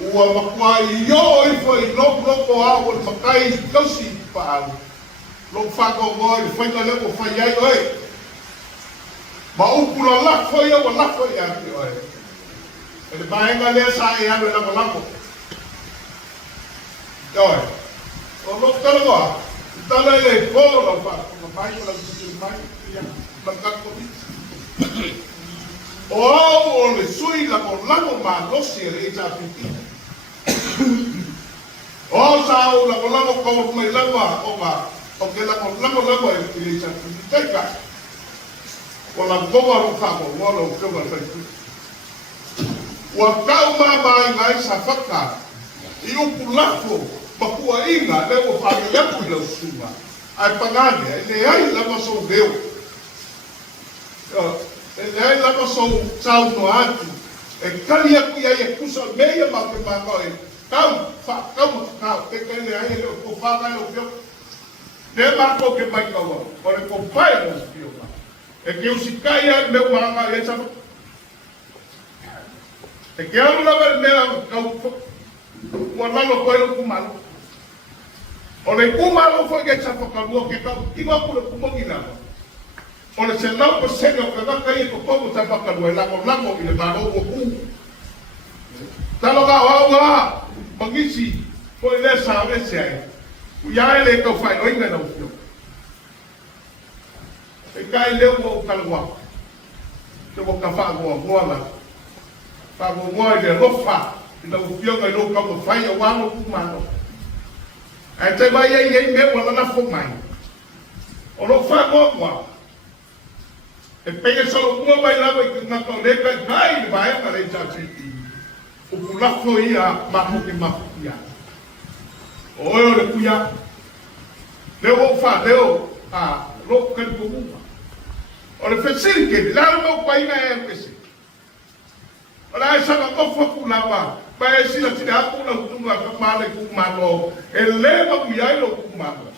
ua makua I o I foi loko a o makai kausi pa lo whako ngoi whainga leko whai ai oi ma upula la foi o la foi aki oi e le paenga lea sa e anu e lako oi o lo taloa tala le polo pa ma pai la sisi mai ia makako o le sui la ko lako ma losi e le ita piti o sa o la ko lako ko mai lako o ma o ke la ko lako e le ita piti taika o la ko wa ro fa ko wa lo ko wa fa wa kau ma mai ngai sa faka I upu lako ma kua inga le o fa le pu le suma ai pangane le ai la ma so veo le ai la ma so tau no atu e kali aku ia e kusa meia ma ke ma ko e kau fa kau ka te ke le ai le ko fa ga lo veo le ma ko ke mai ka wa o le ko pai no veo e ke o sikai ai me ma ma e sa e ke anu la me kau wa lo ko e lo kumalo o le kumalo foi ke sa fa lo ke ka I wa ku le kumongi la o le se lau po se o ka ka I ko ko sa fa lo la ko I le ba o ku talo ga wa mangisi foi le sa ve se ai u ya le ko fai o inga no fio e kai le o ka lo te ko ka fa go la fa go le lo fa ina o fio ga lo ka mo fai o wa no kumalo ai te vai ai me wala na fo mai o lo fa go e pega solo uma vai lá vai na colega vai para essa gente o pula foi a mamu que mafia o eu le cuia leo fa leo a lo que comum o le fecil que lá no pai na é esse ora essa não foi pula ba vai se lá tirar pula o tudo a camada com malo ele leva o iaio com malo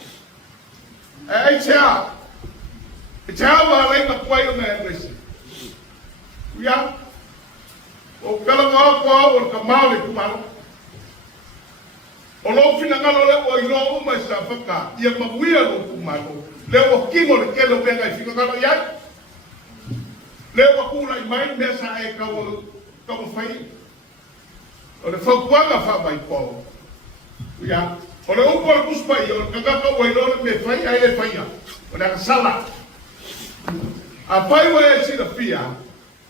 é isso Jawa lai na kwai na ese. Ya. O kala nga ko o ka male ku malo. O lo fina ngalo le o ilo o mai sa faka. Ia ma wia lo ku malo. Le o kingo le kelo be ngai fika ngalo ya. Le o ku lai mai me sa e ka o fai. O le fo kwanga fa mai ko. Ya. O le o ko kuspai o ka ka o ilo me fai ai le fai ya. O le sala. A pai wa e sira pia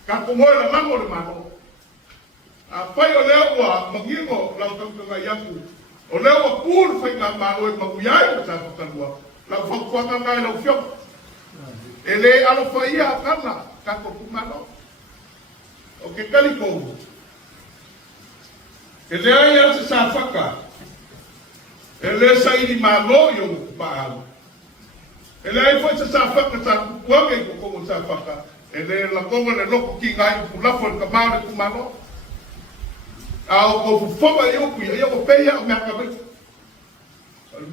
ka ko mo la mango le mano a pai o leo wa mangingo la ka ka yaku o leo wa pur fa na mano e magu yai ta ka lua la fa ko ka ka lo fio ele alo fa ia kana ka ko mano o ke kali ko ele ai se sa faka ele sai di malo yo ba ele ai foi se sa faka ta wa ke ko sa faka ele la ko le loko ki ngai ku la fo ka ma ku malo a o ko fo ba yo ku yo ko pe ya me ka be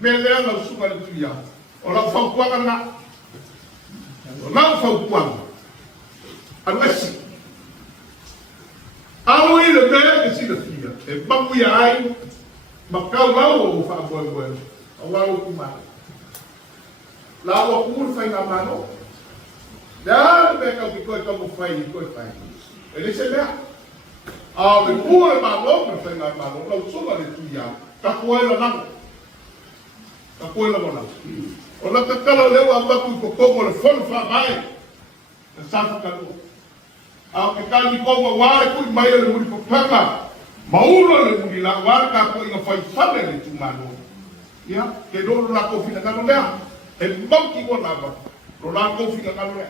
me le la su ka le tu ya o la fo ku ka na o la fo ku a lesi a o ile me ke si le fia e ba ku ya ai ma ka la o fa bo o wa ku ma la o ku fa na mano da be ka ki ko mo fai ele se le a le pure ma lo me fa na mano lo so la le tu ya ta ko la na ta ko la bona o la ka kala le wa ba ku ko mo le fon fa mai sa fa ka lo a ke ka ni ko mo wa ku mai le mu ko paka ma ulo le mu la wa ka ko i fa fa le tu mano ya ke do la ko fina ka lo le e banki ko na ba lo la ko fina ka lo le